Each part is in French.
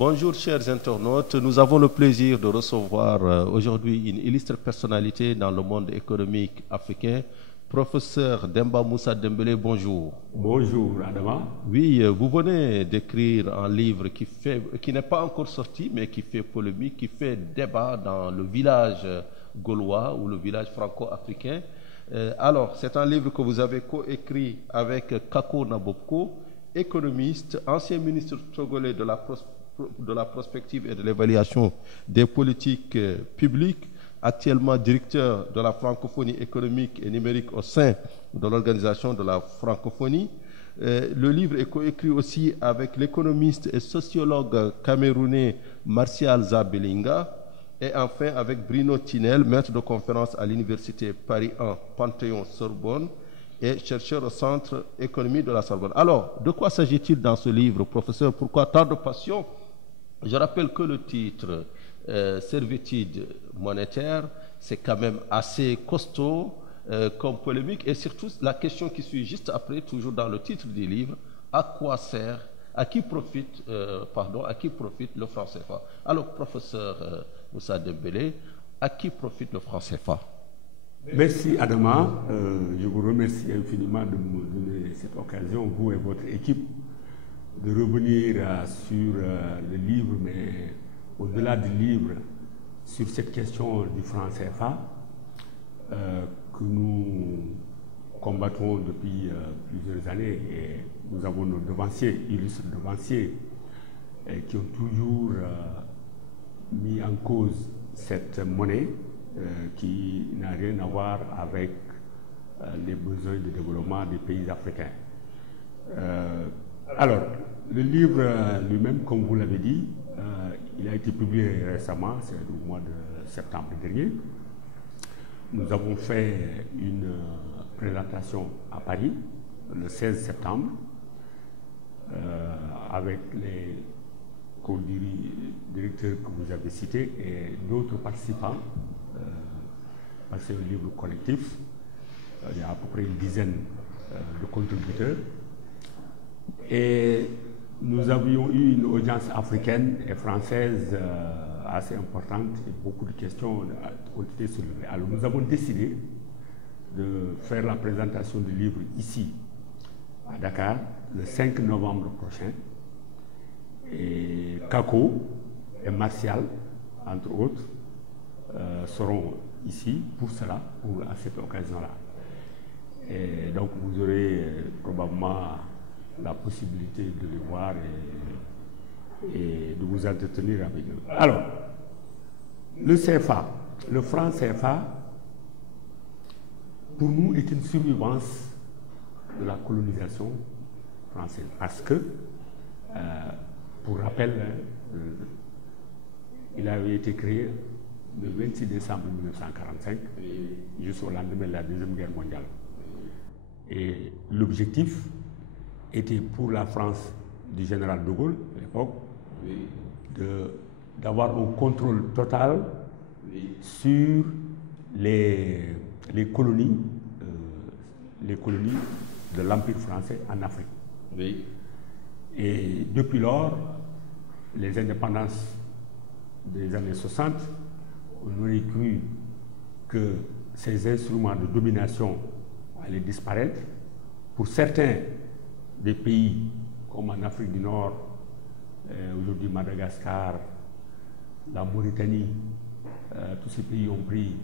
Bonjour chers internautes, nous avons le plaisir de recevoir aujourd'hui une illustre personnalité dans le monde économique africain, professeur Demba Moussa Dembélé, bonjour. Bonjour Adama. Oui, vous venez d'écrire un livre qui n'est pas encore sorti, mais qui fait polémique, qui fait débat dans le village gaulois ou le village franco-africain. Alors, c'est un livre que vous avez coécrit avec Kako Naboko, économiste, ancien ministre togolais de la prospective et de l'évaluation des politiques publiques, actuellement directeur de la francophonie économique et numérique au sein de l'organisation de la francophonie. Le livre est coécrit aussi avec l'économiste et sociologue camerounais Martial Zabelinga et enfin avec Bruno Tinel, maître de conférence à l'université Paris 1 Panthéon-Sorbonne et chercheur au Centre économie de la Sorbonne. Alors, de quoi s'agit-il dans ce livre, professeur? Pourquoi tant de passion? Je rappelle que le titre servitude monétaire, c'est quand même assez costaud comme polémique, et surtout la question qui suit juste après, toujours dans le titre du livre, à quoi sert, à qui profite le franc CFA? Alors, professeur Moussa Dembélé, à qui profite le franc CFA? Merci Adama, je vous remercie infiniment de me donner cette occasion, vous et votre équipe, de revenir sur le livre, mais au-delà du livre, sur cette question du franc CFA que nous combattons depuis plusieurs années, et nous avons nos devanciers, illustres devanciers, qui ont toujours mis en cause cette monnaie qui n'a rien à voir avec les besoins de développement des pays africains. Alors, le livre lui-même, comme vous l'avez dit, il a été publié récemment, c'est au mois de septembre dernier. Nous avons fait une présentation à Paris le 16 septembre avec les co-directeurs que vous avez cités et d'autres participants. Parce que c'est un livre collectif, il y a à peu près une dizaine de contributeurs. Et nous avions eu une audience africaine et française assez importante et beaucoup de questions ont été soulevées. Alors nous avons décidé de faire la présentation du livre ici, à Dakar, le 5 novembre prochain. Et Kako et Martial, entre autres, seront ici pour cela, à cette occasion-là. Et donc vous aurez probablement la possibilité de les voir et de vous entretenir avec eux. Alors, le CFA, le franc CFA, pour nous est une survivance de la colonisation française. Parce que, pour rappel, il avait été créé le 26 décembre 1945, jusqu'au lendemain de la Deuxième Guerre mondiale. Et l'objectif était pour la France du général de Gaulle, à l'époque, d'avoir un contrôle total sur les colonies de l'Empire français en Afrique. Oui. Et depuis lors, les indépendances des années 60, on aurait cru que ces instruments de domination allaient disparaître. Pour certains des pays, comme en Afrique du Nord, aujourd'hui Madagascar, la Mauritanie, tous ces pays ont pris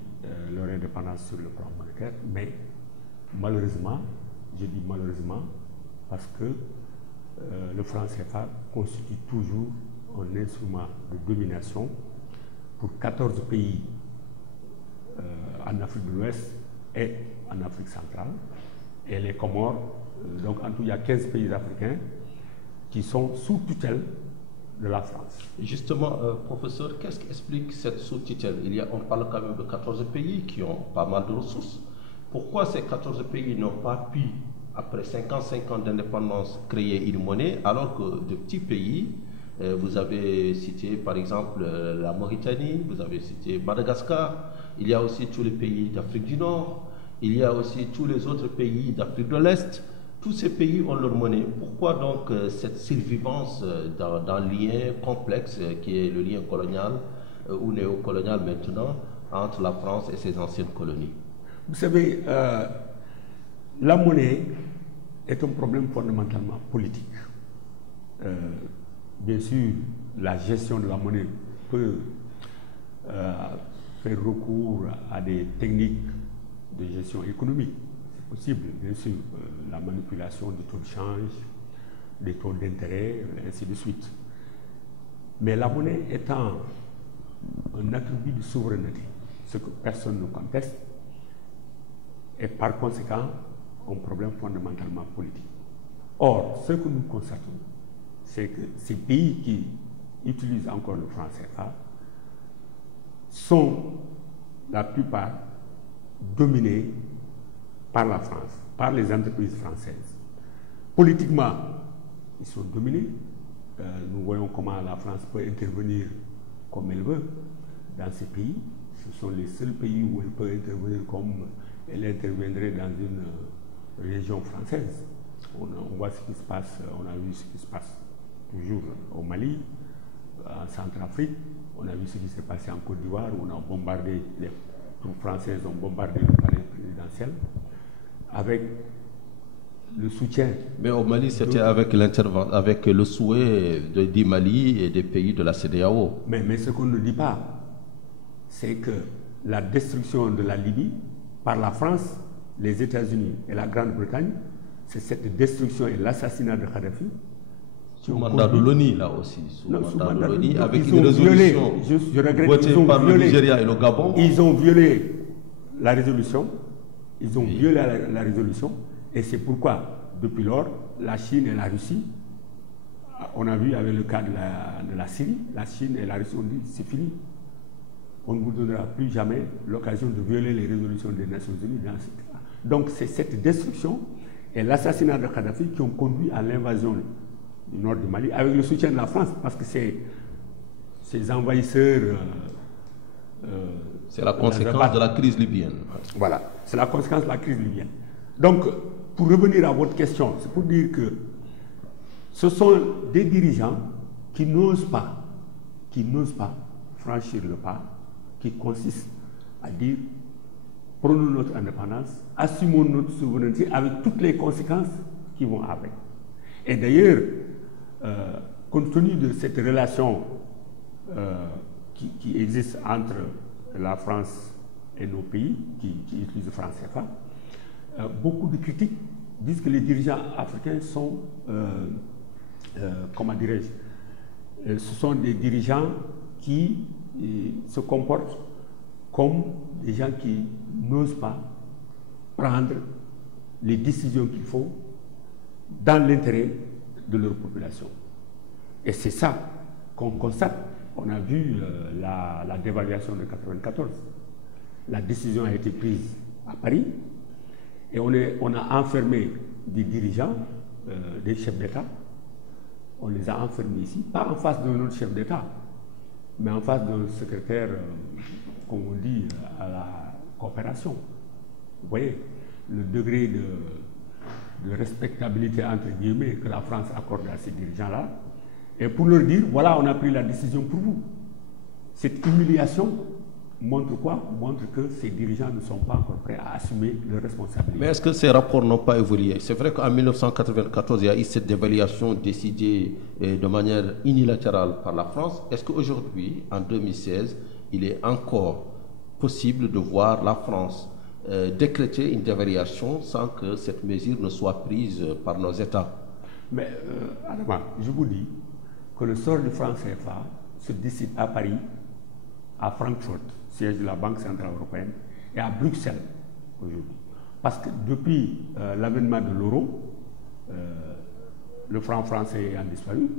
leur indépendance sur le plan monétaire, mais malheureusement, je dis malheureusement, parce que le franc CFA constitue toujours un instrument de domination pour 14 pays en Afrique de l'Ouest et en Afrique centrale, et les Comores. Donc en tout, il y a 15 pays africains qui sont sous tutelle de la France. Justement, professeur, qu'est-ce qui explique cette sous-tutelle? On parle quand même de 14 pays qui ont pas mal de ressources. Pourquoi ces 14 pays n'ont pas pu, après 55 ans d'indépendance, créer une monnaie, alors que de petits pays, vous avez cité par exemple la Mauritanie, vous avez cité Madagascar, il y a aussi tous les pays d'Afrique du Nord, il y a aussi tous les autres pays d'Afrique de l'Est. tous ces pays ont leur monnaie. Pourquoi donc cette survivance dans le lien complexe qui est le lien colonial ou néocolonial maintenant entre la France et ses anciennes colonies? Vous savez, la monnaie est un problème fondamentalement politique. Bien sûr, la gestion de la monnaie peut faire recours à des techniques de gestion économique. C'est possible, bien sûr, la manipulation des taux de change, des taux d'intérêt, ainsi de suite. Mais la monnaie étant un attribut de souveraineté, ce que personne ne conteste, est par conséquent un problème fondamentalement politique. Or, ce que nous constatons, c'est que ces pays qui utilisent encore le franc CFA sont la plupart dominés par la France, par les entreprises françaises. Politiquement, ils sont dominés. Nous voyons comment la France peut intervenir comme elle veut dans ces pays. Ce sont les seuls pays où elle peut intervenir comme elle interviendrait dans une région française. On voit ce qui se passe, on a vu ce qui se passe toujours au Mali, en Centrafrique. On a vu ce qui s'est passé en Côte d'Ivoire, où on a bombardé, les troupes françaises ont bombardé le palais présidentiel, avec le soutien. Mais au Mali, c'était avec le souhait du Mali et des pays de la CEDEAO. Mais ce qu'on ne dit pas, c'est que la destruction de la Libye par la France, les États-Unis et la Grande-Bretagne, c'est cette destruction et l'assassinat de Kadhafi. Sous le mandat de l'ONU, là aussi. Sous le mandat de l'ONU, avec une résolution votée par le Nigeria et le Gabon. Ils ont violé la résolution. Ils ont violé la résolution. Et c'est pourquoi, depuis lors, la Chine et la Russie, on a vu avec le cas de la Syrie, la Chine et la Russie ont dit c'est fini. On ne vous donnera plus jamais l'occasion de violer les résolutions des Nations Unies dans ce cas. Donc c'est cette destruction et l'assassinat de Kadhafi qui ont conduit à l'invasion du nord du Mali, avec le soutien de la France, parce que ces envahisseurs... c'est la conséquence de la crise libyenne. Voilà, c'est la conséquence de la crise libyenne. Donc, pour revenir à votre question, c'est pour dire que ce sont des dirigeants qui n'osent pas franchir le pas, qui consiste à dire prenons notre indépendance, assumons notre souveraineté avec toutes les conséquences qui vont avec. Et d'ailleurs, compte tenu de cette relation qui existe entre la France et nos pays qui utilisent le franc CFA, beaucoup de critiques disent que les dirigeants africains sont, comment dirais-je, ce sont des dirigeants qui se comportent comme des gens qui n'osent pas prendre les décisions qu'il faut dans l'intérêt de leur population. Et c'est ça qu'on constate. On a vu la dévaluation de 1994. La décision a été prise à Paris et on a enfermé des dirigeants, des chefs d'État. On les a enfermés ici, pas en face d'un autre chef d'État, mais en face d'un secrétaire, comme on dit, à la coopération. Vous voyez, le degré de respectabilité, entre guillemets, que la France accorde à ces dirigeants-là, et pour leur dire, voilà, on a pris la décision pour vous. Cette humiliation montre quoi? Montre que ces dirigeants ne sont pas encore prêts à assumer leurs responsabilités. Mais est-ce que ces rapports n'ont pas évolué? C'est vrai qu'en 1994, il y a eu cette dévaluation décidée de manière unilatérale par la France. Est-ce qu'aujourd'hui, en 2016, il est encore possible de voir la France décréter une dévaluation sans que cette mesure ne soit prise par nos États? Mais, Adama, je vous dis que le sort du franc CFA se décide à Paris, à Francfort, siège de la Banque Centrale Européenne, et à Bruxelles aujourd'hui. Parce que depuis l'avènement de l'euro, le franc français ayant disparu,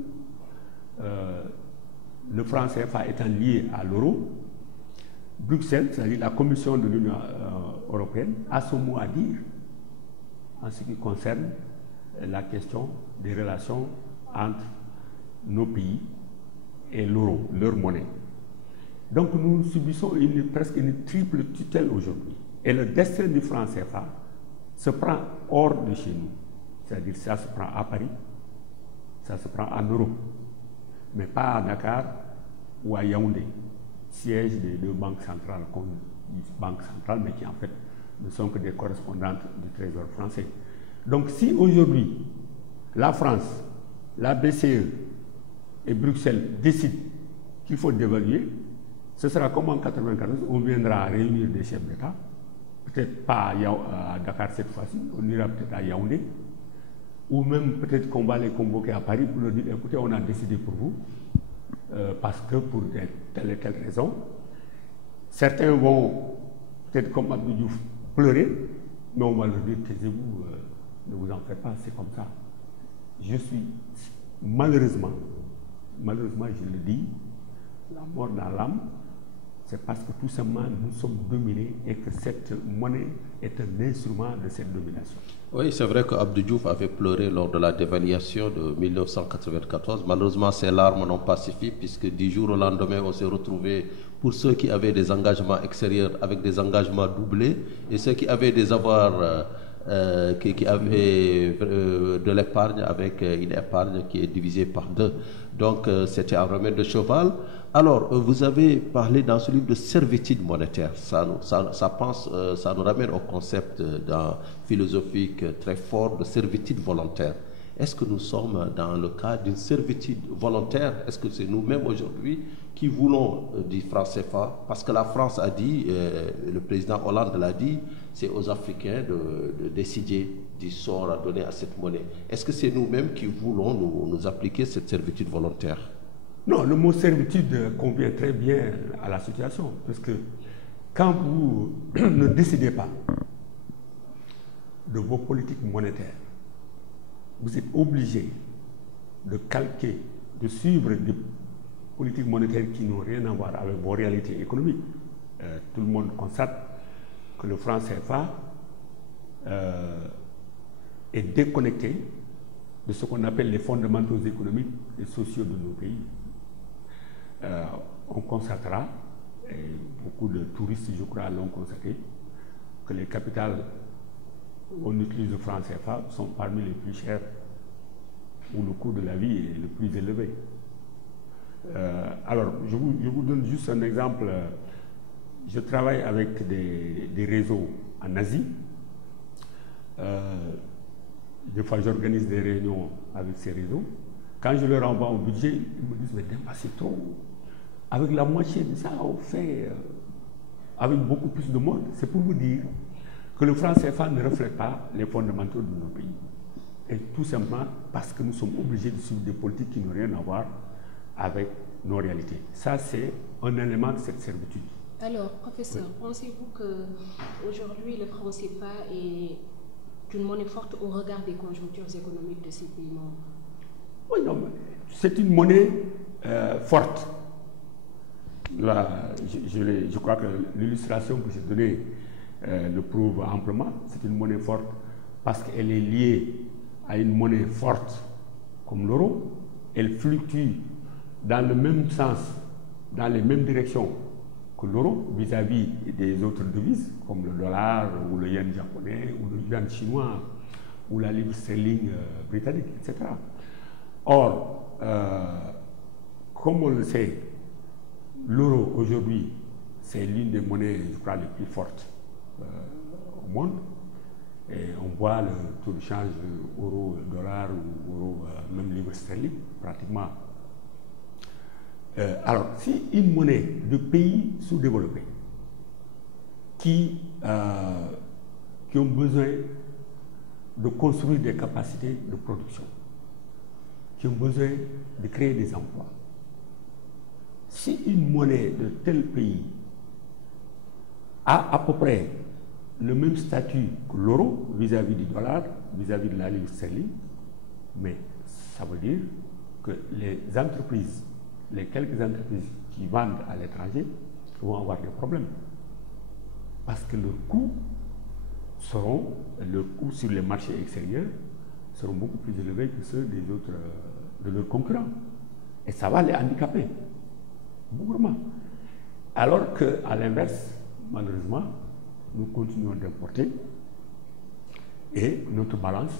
le franc CFA étant lié à l'euro, Bruxelles, c'est-à-dire la Commission de l'Union européenne, a son mot à dire en ce qui concerne la question des relations entre nos pays et l'euro, leur monnaie. Donc nous subissons presque une triple tutelle aujourd'hui. Et le destin du franc CFA se prend hors de chez nous. C'est-à-dire ça se prend à Paris, ça se prend en euros, mais pas à Dakar ou à Yaoundé, siège des deux banques centrales, qu'on dit banques centrales, mais qui en fait ne sont que des correspondantes du Trésor français. Donc si aujourd'hui, la France, la BCE et Bruxelles décident qu'il faut dévaluer, ce sera comme en 1994, on viendra réunir des chefs d'État, peut-être pas à Dakar cette fois-ci, on ira peut-être à Yaoundé, ou même peut-être qu'on va les convoquer à Paris pour leur dire, écoutez, on a décidé pour vous, parce que pour telle et telle raison, certains vont, peut-être comme Abdou Diouf, pleurer, mais on va leur dire, taisez-vous, ne vous en faites pas, c'est comme ça. Je suis, malheureusement, je le dis, la mort dans l'âme, c'est parce que tout simplement nous sommes dominés et que cette monnaie est un instrument de cette domination. Oui, c'est vrai qu'Abdou Diouf avait pleuré lors de la dévaluation de 1994. Malheureusement, ces larmes n'ont pas suffi puisque 10 jours au lendemain, on s'est retrouvés pour ceux qui avaient des engagements extérieurs avec des engagements doublés et ceux qui avaient des avoirs qui avaient de l'épargne avec une épargne qui est divisée par 2. Donc, c'était un remède de cheval. Alors, vous avez parlé dans ce livre de servitude monétaire. Ça nous ramène au concept philosophique très fort de servitude volontaire. Est-ce que nous sommes dans le cas d'une servitude volontaire? Est-ce que c'est nous-mêmes aujourd'hui qui voulons du franc CFA? Parce que la France a dit, le président Hollande l'a dit, c'est aux Africains de décider du sort à donner à cette monnaie. Est-ce que c'est nous-mêmes qui voulons nous appliquer cette servitude volontaire? Non, le mot servitude convient très bien à la situation, parce que quand vous ne décidez pas de vos politiques monétaires, vous êtes obligé de calquer, de suivre des politiques monétaires qui n'ont rien à voir avec vos réalités économiques. Tout le monde constate que le franc CFA est déconnecté de ce qu'on appelle les fondamentaux économiques et sociaux de nos pays. On constatera, et beaucoup de touristes, je crois, l'ont constaté, que les capitales où on utilise le franc CFA sont parmi les plus chères, où le coût de la vie est le plus élevé. Alors, je vous donne juste un exemple. Je travaille avec des réseaux en Asie. Des fois, j'organise des réunions avec ces réseaux. Quand je leur envoie un budget, ils me disent, mais Demba, c'est trop. Avec la moitié de ça, on fait avec beaucoup plus de monde. C'est pour vous dire que le franc CFA ne reflète pas les fondamentaux de nos pays. Et tout simplement parce que nous sommes obligés de suivre des politiques qui n'ont rien à voir avec nos réalités. Ça, c'est un élément de cette servitude. Alors, professeur, oui. Pensez-vous qu'aujourd'hui, le franc CFA est une monnaie forte au regard des conjonctures économiques de ces pays membres? Oui, non, c'est une monnaie forte. Là, je crois que l'illustration que j'ai donnée le prouve amplement. C'est une monnaie forte parce qu'elle est liée à une monnaie forte comme l'euro. Elle fluctue dans le même sens, dans les mêmes directions que l'euro vis-à-vis des autres devises comme le dollar ou le yen japonais ou le yuan chinois ou la livre sterling britannique, etc. Or, comme on le sait, l'euro aujourd'hui, c'est l'une des monnaies, je crois, les plus fortes au monde. Et on voit le taux de change euro-dollar ou euro, même livre sterling, pratiquement. Alors, si une monnaie de pays sous-développés qui ont besoin de construire des capacités de production, qui ont besoin de créer des emplois, si une monnaie de tel pays a à peu près le même statut que l'euro vis-à-vis du dollar, vis-à-vis de la livre sterling, mais ça veut dire que les entreprises, les quelques entreprises qui vendent à l'étranger vont avoir des problèmes. Parce que leurs coûts sur les marchés extérieurs seront beaucoup plus élevés que ceux des autres, de leurs concurrents. Et ça va les handicaper. Beaucoup. Alors qu'à l'inverse, malheureusement, nous continuons d'importer et notre balance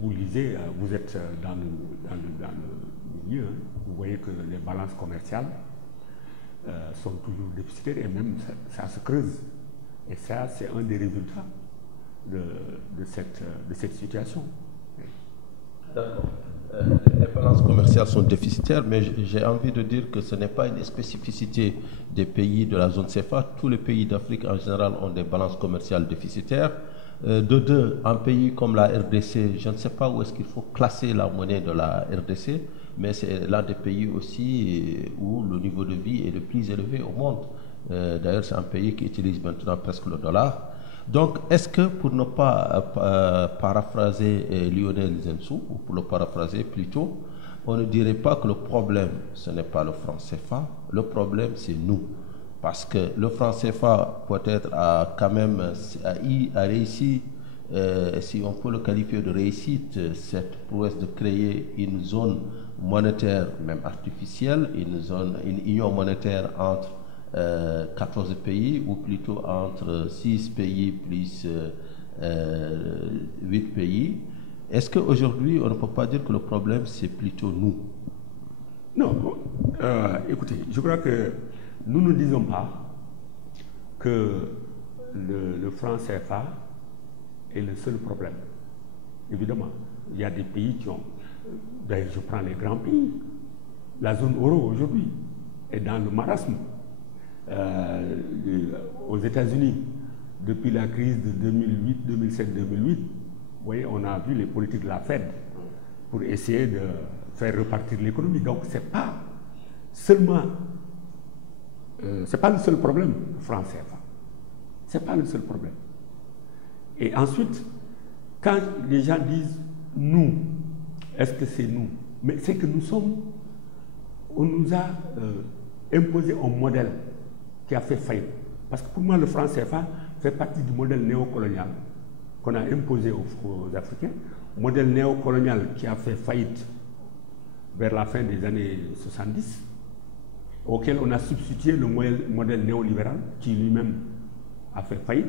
vous lisez, vous êtes dans le milieu, hein, vous voyez que les balances commerciales sont toujours déficitaires et même ça se creuse. Et ça, c'est un des résultats de cette situation. D'accord. Les balances commerciales sont déficitaires, mais j'ai envie de dire que ce n'est pas une spécificité des pays de la zone CFA. Tous les pays d'Afrique en général ont des balances commerciales déficitaires. De deux, un pays comme la RDC, je ne sais pas où est-ce qu'il faut classer la monnaie de la RDC, mais c'est l'un des pays aussi où le niveau de vie est le plus élevé au monde. D'ailleurs, c'est un pays qui utilise maintenant presque le dollar. Donc, est-ce que, pour ne pas paraphraser Lionel Zinsou, ou pour le paraphraser plutôt, on ne dirait pas que le problème, ce n'est pas le franc CFA, le problème, c'est nous. Parce que le franc CFA, peut-être, a quand même a réussi, si on peut le qualifier de réussite, cette prouesse de créer une zone monétaire, même artificielle, une union monétaire entre 14 pays, ou plutôt entre 6 pays plus 8 pays. Est-ce qu'aujourd'hui, on ne peut pas dire que le problème, c'est plutôt nous? Non, écoutez, je crois que nous ne disons pas que le franc CFA est le seul problème. Évidemment, il y a des pays qui ont... D'ailleurs, je prends les grands pays. La zone euro, aujourd'hui, est dans le marasme. Aux États-Unis, depuis la crise de 2008, 2007, 2008, vous voyez, on a vu les politiques de la Fed pour essayer de faire repartir l'économie. Donc, c'est pas seulement, c'est pas le seul problème, le franc CFA. C'est pas le seul problème. Et ensuite, quand les gens disent nous, est-ce que c'est nous? Mais c'est que on nous a imposé un modèle qui a fait faillite. Parce que pour moi, le franc CFA fait partie du modèle néocolonial qu'on a imposé aux Africains, modèle néocolonial qui a fait faillite vers la fin des années 70, auquel on a substitué le modèle néolibéral qui lui-même a fait faillite,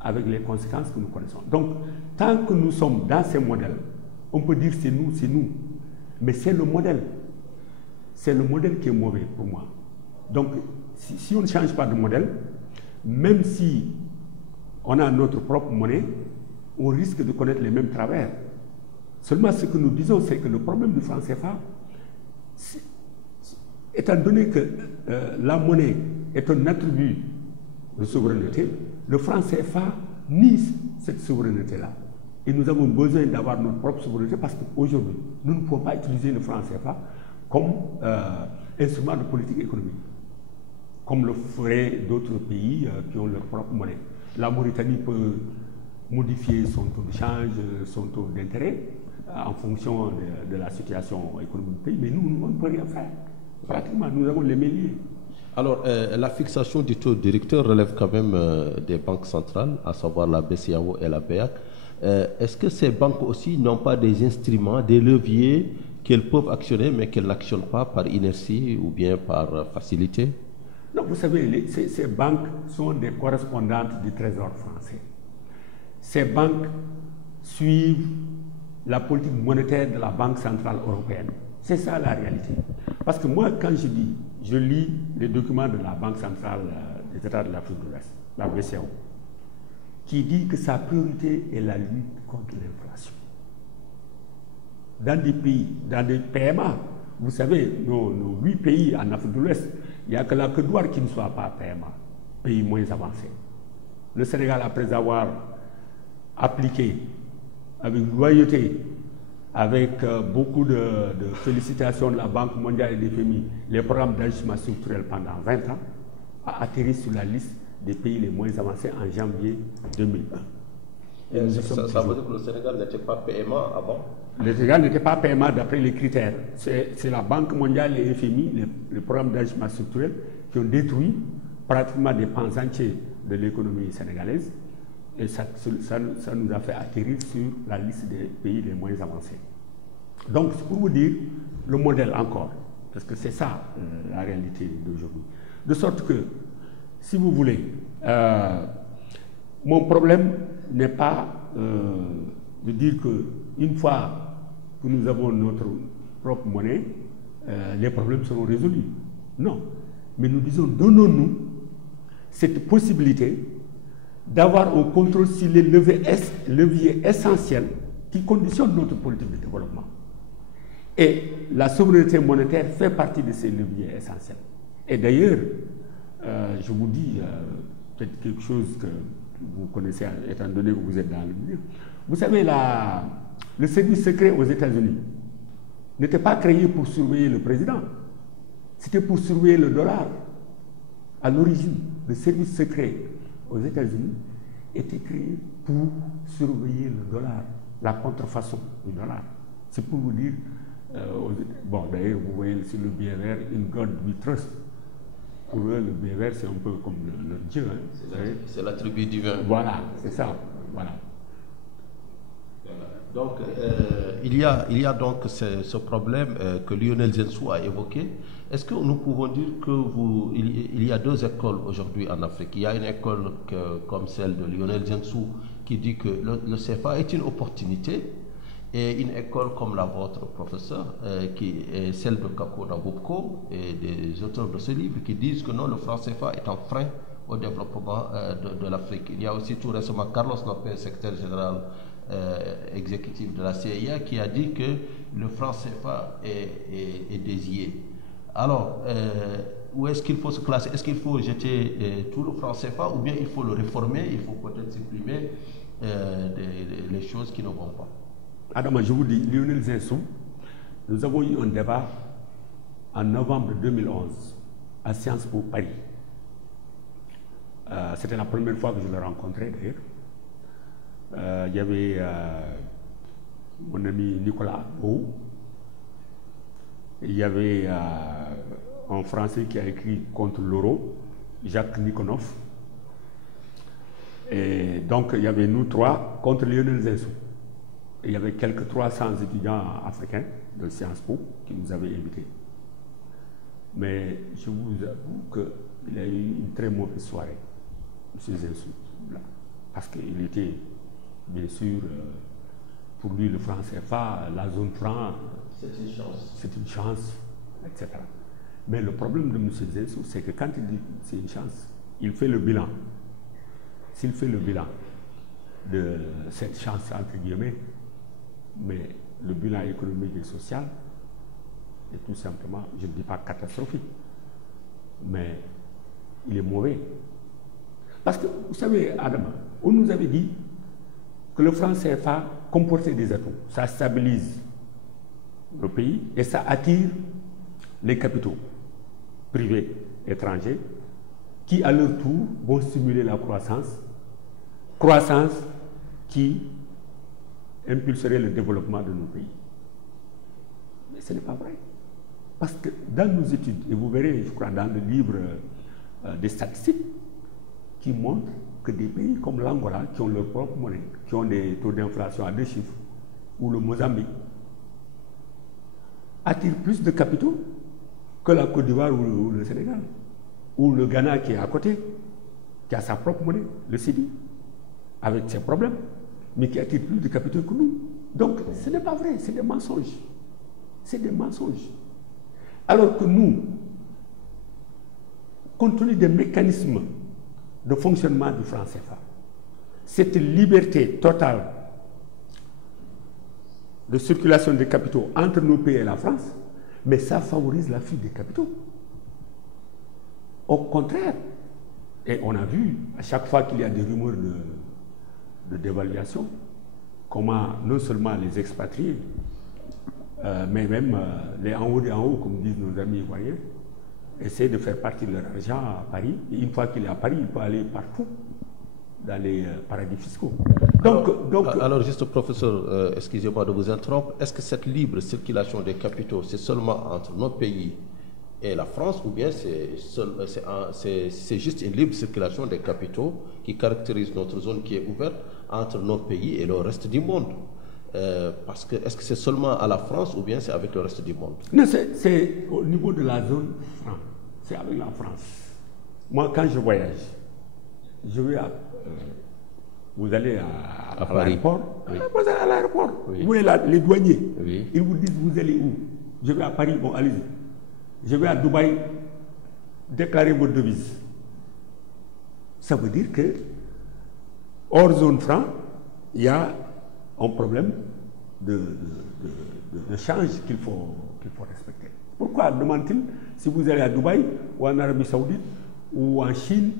avec les conséquences que nous connaissons. Donc, tant que nous sommes dans ces modèles, on peut dire c'est nous, mais c'est le modèle. C'est le modèle qui est mauvais pour moi. Donc, si on ne change pas de modèle, même si on a notre propre monnaie, on risque de connaître les mêmes travers. Seulement, ce que nous disons, c'est que le problème du franc CFA, étant donné que la monnaie est un attribut de souveraineté, le franc CFA nie cette souveraineté-là. Et nous avons besoin d'avoir notre propre souveraineté parce qu'aujourd'hui, nous ne pouvons pas utiliser le franc CFA comme instrument de politique économique, comme le feraient d'autres pays qui ont leur propre monnaie. La Mauritanie peut modifier son taux de change, son taux d'intérêt, en fonction de la situation économique du pays, mais nous, on ne peut rien faire. Pratiquement, nous avons les mêlés. Alors, la fixation du taux directeur relève quand même des banques centrales, à savoir la BCEAO et la BEAC. Est-ce que ces banques aussi n'ont pas des instruments, des leviers qu'elles peuvent actionner, mais qu'elles n'actionnent pas par inertie ou bien par facilité? Non, vous savez, ces banques sont des correspondantes du Trésor français. Ces banques suivent la politique monétaire de la Banque centrale européenne. C'est ça la réalité. Parce que moi, quand je lis les documents de la Banque centrale des États de l'Afrique de l'Ouest, la BCEAO, qui dit que sa priorité est la lutte contre l'inflation. Dans des pays, dans des PMA, vous savez, nos 8 pays en Afrique de l'Ouest, il n'y a que la Côte d'Ivoire qui ne soit pas PMA, pays moins avancé. Le Sénégal, après avoir appliqué avec loyauté, avec beaucoup de félicitations de la Banque mondiale et des FMI, les programmes d'ajustement structurel pendant 20 ans, a atterri sur la liste des pays les moins avancés en janvier 2001. Ça veut dire que le Sénégal n'était pas PMA avant? Le Sénégal n'était pas PMA d'après les critères. C'est la Banque mondiale et les FMI, les programmes d'ajustement structurel, qui ont détruit pratiquement des pans entiers de l'économie sénégalaise. Et ça nous a fait atterrir sur la liste des pays les moins avancés. Donc, c'est pour vous dire le modèle encore, parce que c'est ça la réalité d'aujourd'hui. De sorte que, si vous voulez, mon problème n'est pas de dire que une fois que nous avons notre propre monnaie, les problèmes seront résolus. Non. Mais nous disons, donnons-nous cette possibilité d'avoir au contrôle sur les leviers essentiels qui conditionnent notre politique de développement. Et la souveraineté monétaire fait partie de ces leviers essentiels. Et d'ailleurs, je vous dis peut-être quelque chose que vous connaissez, étant donné que vous êtes dans le milieu. Vous savez, le service secret aux États-Unis n'était pas créé pour surveiller le président. C'était pour surveiller le dollar. À l'origine, le service secret aux États-Unis était créé pour surveiller le dollar, la contrefaçon du dollar. C'est pour vous dire, bon d'ailleurs vous voyez sur le billet vert, in God we trust. Pour eux, le billet vert c'est un peu comme leur Dieu. Hein, c'est l'attribut divin. Voilà, c'est ça. Voilà. Donc, il y a donc ce problème que Lionel Zinsou a évoqué. Est-ce que nous pouvons dire qu'il y a deux écoles aujourd'hui en Afrique? Il y a une école comme celle de Lionel Zinsou qui dit que le CFA est une opportunité, et une école comme la vôtre, professeur, qui est celle de Kako Nabubko et des auteurs de ce livre qui disent que non, le franc CFA est un frein au développement de l'Afrique. Il y a aussi tout récemment Carlos Nopé, secrétaire général exécutif de la CIA, qui a dit que le franc CFA est désuet. Alors, où est-ce qu'il faut se classer? Est-ce qu'il faut jeter tout le franc CFA, ou bien il faut le réformer, il faut peut-être supprimer les choses qui ne vont pas? Adama, je vous dis, Lionel Zinsou, nous avons eu un débat en novembre 2011 à Sciences Po Paris. C'était la première fois que je le rencontrais d'ailleurs. Il y avait mon ami Nicolas Beau, il y avait un Français qui a écrit contre l'euro, Jacques Nikonov, et donc il y avait nous trois contre Lionel Zinsou. Et il y avait quelques 300 étudiants africains de Sciences Po qui nous avaient invités. Mais je vous avoue qu'il a eu une très mauvaise soirée, M. Zinsou, parce qu'il était, bien sûr, pour lui, le franc CFA, la zone franc, c'est une chance, etc. Mais le problème de M. Zinsou, c'est que quand il dit c'est une chance, il fait le bilan. S'il fait le bilan de cette chance, entre guillemets, mais le bilan économique et social est tout simplement, je ne dis pas catastrophique, mais il est mauvais. Parce que, vous savez, Adama, on nous avait dit que le franc CFA comportait des atouts. Ça stabilise le pays et ça attire les capitaux privés étrangers qui, à leur tour, vont stimuler la croissance qui impulserait le développement de nos pays. Mais ce n'est pas vrai. Parce que dans nos études, et vous verrez, je crois, dans le livre des statistiques, qui montrent que des pays comme l'Angola, qui ont leur propre monnaie, qui ont des taux d'inflation à 2 chiffres, ou le Mozambique, attirent plus de capitaux que la Côte d'Ivoire ou le Sénégal, ou le Ghana qui est à côté, qui a sa propre monnaie, le CEDI, avec ses problèmes, mais qui attire plus de capitaux que nous. Donc, ce n'est pas vrai, c'est des mensonges. C'est des mensonges. Alors que nous, compte tenu des mécanismes de fonctionnement du franc CFA, cette liberté totale de circulation des capitaux entre nos pays et la France, mais ça favorise la fuite des capitaux. Au contraire, et on a vu, à chaque fois qu'il y a des rumeurs de dévaluation, comment non seulement les expatriés, mais même les en haut, comme disent nos amis ivoiriens, essaient de faire partir leur argent à Paris. Et une fois qu'il est à Paris, il peut aller partout dans les paradis fiscaux. Alors juste, professeur, excusez-moi de vous interrompre, est-ce que cette libre circulation des capitaux, c'est seulement entre nos pays et la France, ou bien c'est juste une libre circulation des capitaux qui caractérise notre zone qui est ouverte entre nos pays et le reste du monde? Parce que est-ce que c'est seulement à la France ou bien c'est avec le reste du monde? Non, c'est au niveau de la zone franc. C'est avec la France. Moi, quand je voyage, je vais vous allez à l'aéroport. Oui. Vous allez à l'aéroport. Oui. Vous voyez là, les douaniers. Oui. Ils vous disent, vous allez où? Je vais à Paris, bon, allez-y. Je vais à Dubaï, déclarer votre devise. Ça veut dire que, hors zone franc, il y a un problème de change qu'il faut respecter. Pourquoi demande-t-il, si vous allez à Dubaï, ou en Arabie Saoudite, ou en Chine,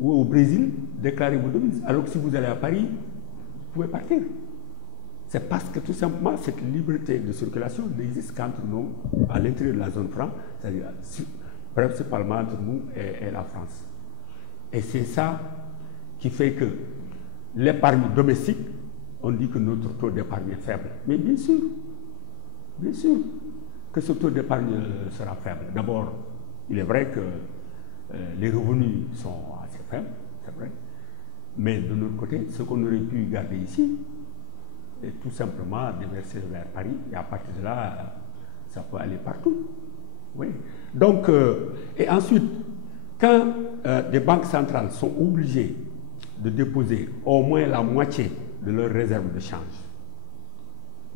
ou au Brésil, déclarer vos devises, alors que si vous allez à Paris, vous pouvez partir. C'est parce que tout simplement, cette liberté de circulation n'existe qu'entre nous, à l'intérieur de la zone franc, c'est-à-dire principalement entre nous et la France. Et c'est ça qui fait que l'épargne domestique, on dit que notre taux d'épargne est faible. Mais bien sûr que ce taux d'épargne sera faible. D'abord, il est vrai que les revenus sont assez faibles, c'est vrai. Mais de notre côté, ce qu'on aurait pu garder ici, est tout simplement déverser vers Paris. Et à partir de là, ça peut aller partout. Oui. Donc, et ensuite, quand des banques centrales sont obligées de déposer au moins la moitié de leurs réserves de change,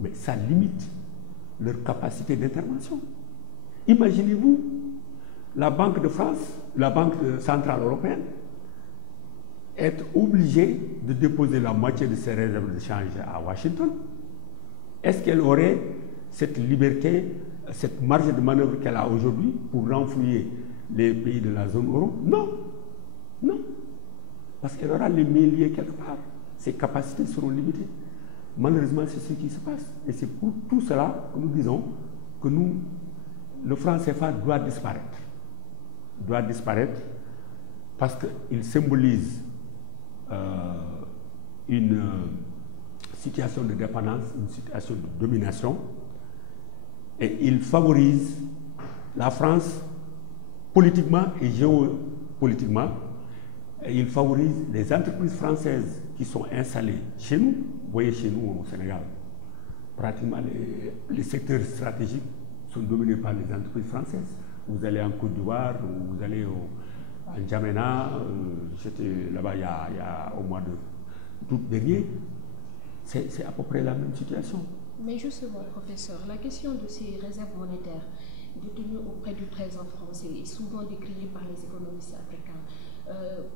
mais ça limite leur capacité d'intervention. Imaginez-vous la Banque de France, la Banque centrale européenne, être obligée de déposer la moitié de ses réserves de change à Washington. Est-ce qu'elle aurait cette liberté, cette marge de manœuvre qu'elle a aujourd'hui pour renflouer les pays de la zone euro? Non. Non. Parce qu'elle aura les mains liées quelque part. Ses capacités seront limitées. Malheureusement, c'est ce qui se passe. Et c'est pour tout cela que nous disons que nous, le franc CFA doit disparaître. Doit disparaître parce qu'il symbolise une situation de dépendance, une situation de domination, et il favorise la France politiquement et géopolitiquement. Et il favorise les entreprises françaises qui sont installées chez nous. Vous voyez, chez nous au Sénégal, pratiquement les secteurs stratégiques sont dominés par les entreprises françaises. Vous allez en Côte d'Ivoire, vous allez en N'Djamena, j'étais là-bas il y a au mois d'août dernier. C'est à peu près la même situation. Mais justement, professeur, la question de ces réserves monétaires détenues auprès du Trésor français est souvent décriée par les économistes africains.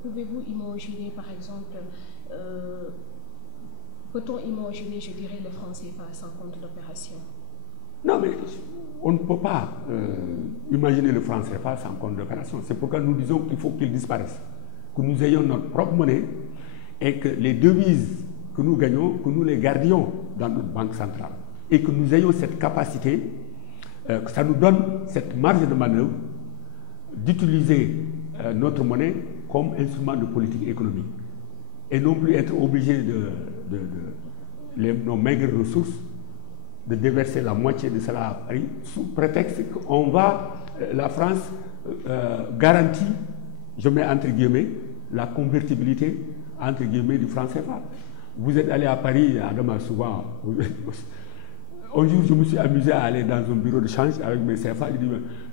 Pouvez-vous imaginer, par exemple, peut-on imaginer, je dirais, le franc CFA sans compte d'opération? Non, mais on ne peut pas imaginer le franc CFA sans compte d'opération. C'est pourquoi nous disons qu'il faut qu'il disparaisse, que nous ayons notre propre monnaie et que les devises que nous gagnons, que nous les gardions dans notre banque centrale et que nous ayons cette capacité, que ça nous donne cette marge de manœuvre d'utiliser notre monnaie comme instrument de politique économique et non plus être obligé nos maigres ressources de déverser la moitié de cela à Paris sous prétexte qu'on va, la France garantit, je mets entre guillemets, la convertibilité entre guillemets du franc CFA. Vous êtes allé à Paris, Adama, souvent. Un jour, je me suis amusé à aller dans un bureau de change avec mes CFA. Il dit,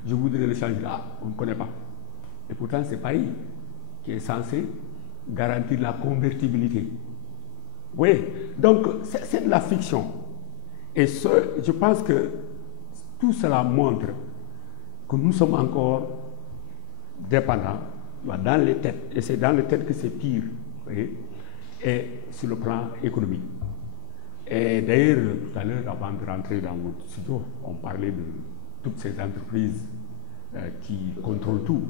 je voudrais le changer. Ah, on ne connaît pas. Et pourtant, c'est Paris qui est censé garantir la convertibilité. Oui, donc c'est de la fiction. Et je pense que tout cela montre que nous sommes encore dépendants dans les têtes. Et c'est dans les têtes que c'est pire. Vous voyez, et sur le plan économique. Et d'ailleurs, tout à l'heure, avant de rentrer dans votre studio, on parlait de toutes ces entreprises qui contrôlent tout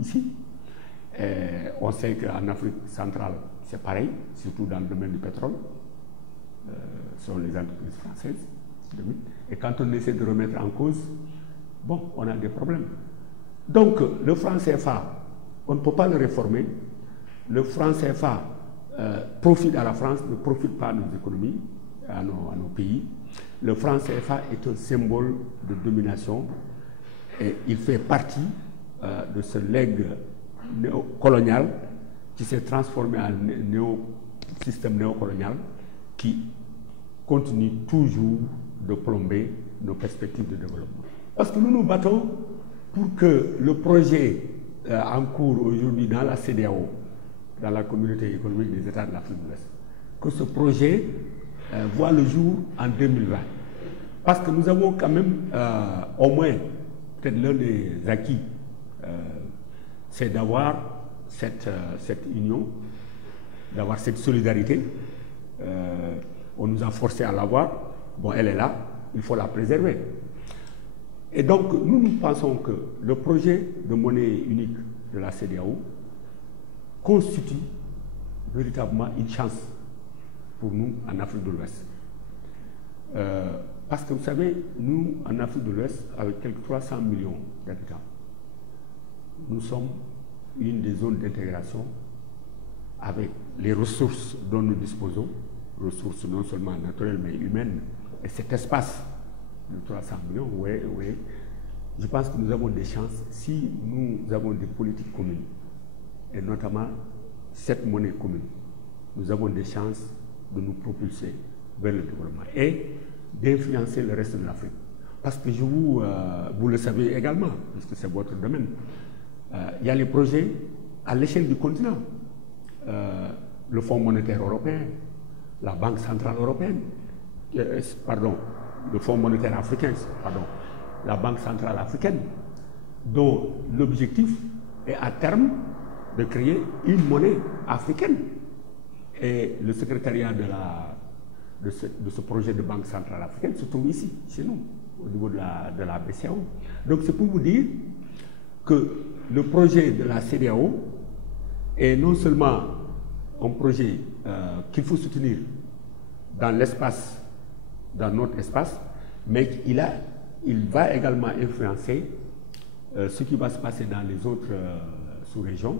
ici. Et on sait qu'en Afrique centrale, c'est pareil, surtout dans le domaine du pétrole. Ce sont les entreprises françaises. Et quand on essaie de remettre en cause, bon, on a des problèmes. Donc, le franc CFA, on ne peut pas le réformer. Le franc CFA profite à la France, ne profite pas à nos économies, à nos pays. Le franc CFA est un symbole de domination et il fait partie de ce legs néocolonial qui s'est transformé en système néocolonial qui continue toujours de plomber nos perspectives de développement. Parce que nous nous battons pour que le projet en cours aujourd'hui dans la CEDEAO, dans la communauté économique des États de l'Afrique de l'Ouest, que ce projet voit le jour en 2020. Parce que nous avons quand même au moins, peut-être l'un des acquis, c'est d'avoir cette union, d'avoir cette solidarité. On nous a forcé à l'avoir. Bon, elle est là, il faut la préserver. Et donc, nous pensons que le projet de monnaie unique de la CEDEAO constitue véritablement une chance pour nous en Afrique de l'Ouest. Parce que vous savez, nous, en Afrique de l'Ouest, avec quelques 300 millions d'habitants, nous sommes une des zones d'intégration avec les ressources dont nous disposons, ressources non seulement naturelles mais humaines, et cet espace de 300 millions, oui, je pense que nous avons des chances si nous avons des politiques communes, et notamment cette monnaie commune, nous avons des chances de nous propulser vers le développement et d'influencer le reste de l'Afrique. Parce que vous le savez également, puisque c'est votre domaine, il y a les projets à l'échelle du continent. Le Fonds monétaire européen, la Banque centrale européenne, le Fonds monétaire africain, la Banque centrale africaine, dont l'objectif est à terme de créer une monnaie africaine. Et le secrétariat de ce projet de Banque centrale africaine se trouve ici, chez nous, au niveau de la BCEAO. Donc c'est pour vous dire que le projet de la CEDEAO est non seulement un projet qu'il faut soutenir dans l'espace, dans notre espace, mais il va également influencer ce qui va se passer dans les autres sous-régions.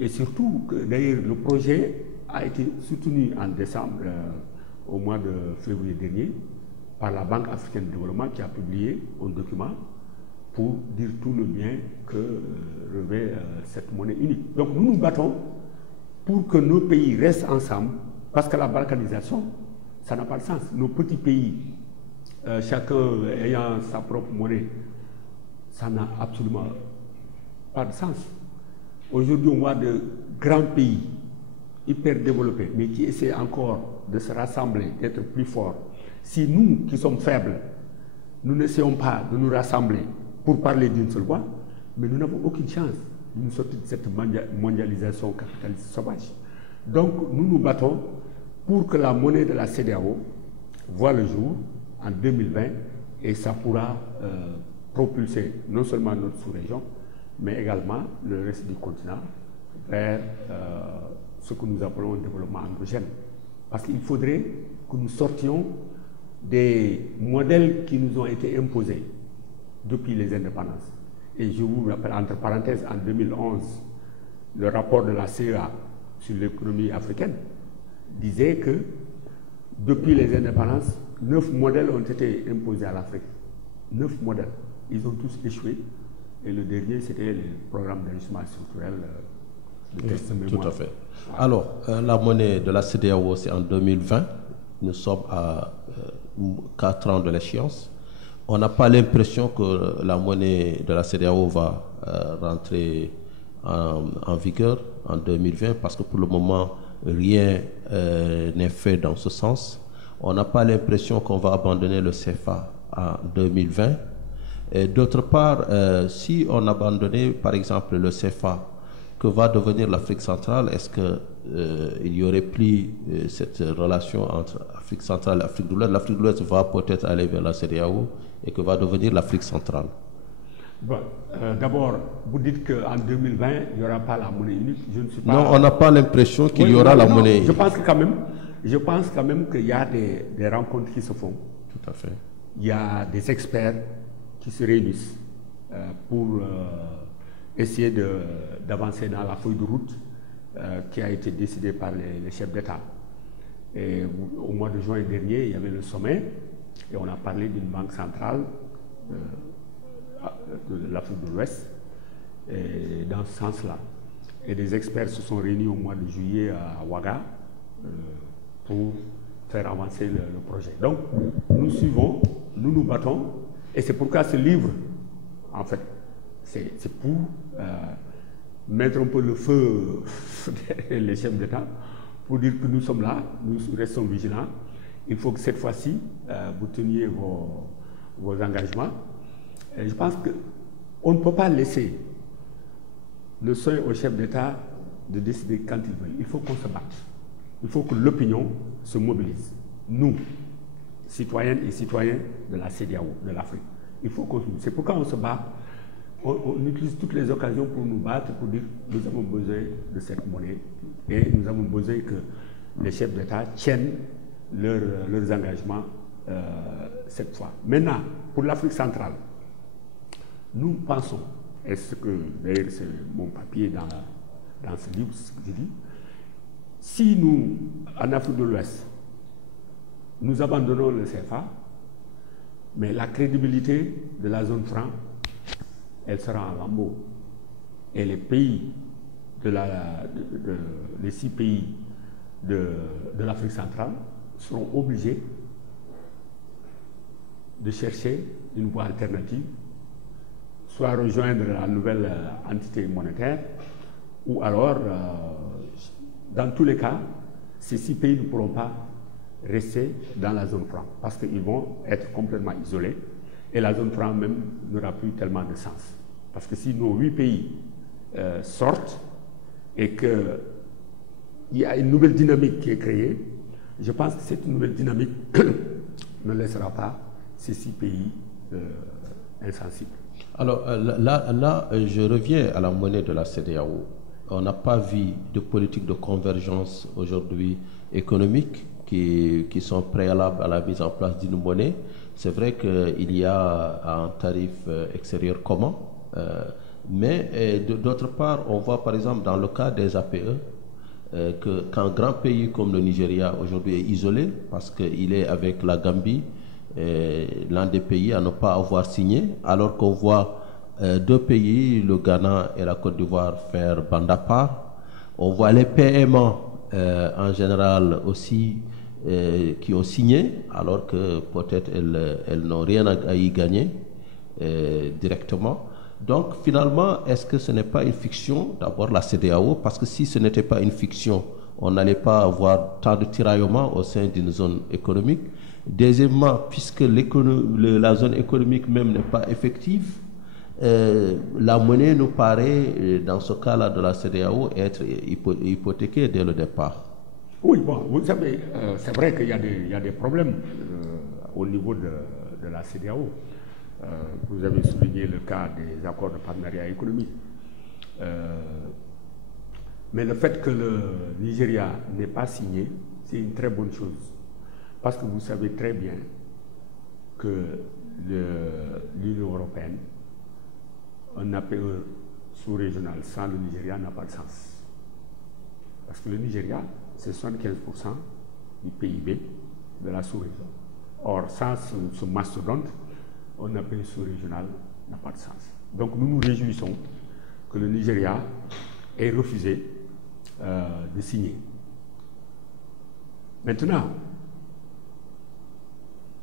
Et surtout, d'ailleurs, le projet a été soutenu en décembre, au mois de février dernier, par la Banque africaine de développement qui a publié un document pour dire tout le bien que revêt cette monnaie unique. Donc nous nous battons pour que nos pays restent ensemble, parce que la balkanisation, ça n'a pas de sens. Nos petits pays, chacun ayant sa propre monnaie, ça n'a absolument pas de sens. Aujourd'hui, on voit de grands pays hyper développés, mais qui essaient encore de se rassembler, d'être plus forts. Si nous, qui sommes faibles, nous n'essayons pas de nous rassembler pour parler d'une seule voix, mais nous n'avons aucune chance d'une sortie de cette mondialisation capitaliste sauvage. Donc, nous nous battons pour que la monnaie de la CEDEAO voit le jour en 2020 et ça pourra propulser non seulement notre sous-région, mais également le reste du continent vers ce que nous appelons un développement endogène. Parce qu'il faudrait que nous sortions des modèles qui nous ont été imposés depuis les indépendances. Et je vous rappelle, entre parenthèses, en 2011, le rapport de la CEA sur l'économie africaine disait que depuis les indépendances, 9 modèles ont été imposés à l'Afrique. 9 modèles. Ils ont tous échoué. Et le dernier, c'était le programme d'ajustement structurel de test de mémoire. Tout à fait. Alors, la monnaie de la CEDEAO, c'est en 2020. Nous sommes à 4 ans de l'échéance. On n'a pas l'impression que la monnaie de la CEDEAO va rentrer en vigueur en 2020 parce que pour le moment, rien n'est fait dans ce sens. On n'a pas l'impression qu'on va abandonner le CFA en 2020. Et d'autre part, si on abandonnait par exemple le CFA, que va devenir l'Afrique centrale? Est-ce qu'il n'y aurait plus cette relation entre Afrique centrale et Afrique de l'Ouest? L'Afrique de l'Ouest va peut-être aller vers la CEDEAO et que va devenir l'Afrique centrale. Bon, d'abord, vous dites qu'en 2020, il n'y aura pas la monnaie unique. Je ne suis pas... Non, on n'a pas l'impression qu'il y aura la monnaie unique. Je pense quand même qu'il y a des rencontres qui se font. Tout à fait. Il y a des experts qui se réunissent pour essayer d'avancer dans la feuille de route qui a été décidée par les chefs d'État. Et au mois de juin dernier, il y avait le sommet et on a parlé d'une banque centrale de l'Afrique de l'Ouest dans ce sens-là. Et des experts se sont réunis au mois de juillet à Ouaga pour faire avancer le projet. Donc, nous suivons, nous nous battons, et c'est pourquoi ce livre, en fait, c'est pour mettre un peu le feu derrière les chefs d'État pour dire que nous sommes là, nous restons vigilants. Il faut que cette fois-ci, vous teniez vos engagements. Et je pense qu'on ne peut pas laisser le soin aux chefs d'État de décider quand ils veulent. Il faut qu'on se batte. Il faut que l'opinion se mobilise. Nous, citoyennes et citoyens de la CEDEAO, de l'Afrique. Il faut qu'on... C'est pourquoi on se bat. On utilise toutes les occasions pour nous battre, pour dire que nous avons besoin de cette monnaie et nous avons besoin que les chefs d'État tiennent leurs engagements cette fois. Maintenant, pour l'Afrique centrale, nous pensons, et ce que d'ailleurs c'est mon papier dans ce livre, ce que je dis, si nous, en Afrique de l'Ouest, nous abandonnons le CFA, mais la crédibilité de la zone franc, elle sera en lambeaux. Et les pays, les 6 pays de l'Afrique centrale seront obligés de chercher une voie alternative, soit rejoindre la nouvelle entité monétaire, ou alors, dans tous les cas, ces 6 pays ne pourront pas rester dans la zone franc, parce qu'ils vont être complètement isolés, et la zone franc même n'aura plus tellement de sens. Parce que si nos 8 pays sortent, et qu'il y a une nouvelle dynamique qui est créée, je pense que cette nouvelle dynamique ne laissera pas ces 6 pays insensibles. Alors là, je reviens à la monnaie de la CEDEAO. On n'a pas vu de politique de convergence aujourd'hui économique qui sont préalables à la mise en place d'une monnaie. C'est vrai qu'il y a un tarif extérieur commun, mais d'autre part, on voit par exemple dans le cas des APE, qu'un grand pays comme le Nigeria aujourd'hui est isolé parce qu'il est avec la Gambie, l'un des pays à ne pas avoir signé, alors qu'on voit 2 pays, le Ghana et la Côte d'Ivoire, faire bande à part. On voit les PMA en général aussi qui ont signé, alors que peut-être elles n'ont rien à y gagner directement. Donc finalement, est-ce que ce n'est pas une fiction d'avoir la CEDEAO? Parce que si ce n'était pas une fiction, on n'allait pas avoir tant de tiraillements au sein d'une zone économique. Deuxièmement, puisque la zone économique même n'est pas effective, la monnaie nous paraît, dans ce cas-là de la CEDEAO, être hypothéquée dès le départ. Oui, bon, vous savez, c'est vrai qu'il y a des problèmes au niveau de la CEDEAO. Vous avez souligné le cas des accords de partenariat économique. Mais le fait que le Nigeria n'ait pas signé, c'est une très bonne chose. Parce que vous savez très bien que l'Union européenne, un APE sous-régional sans le Nigeria n'a pas de sens. Parce que le Nigeria, c'est 75% du PIB de la sous-région. Or, sans ce mastodonte, un APE sous-régional n'a pas de sens. Donc nous nous réjouissons que le Nigeria ait refusé de signer. Maintenant,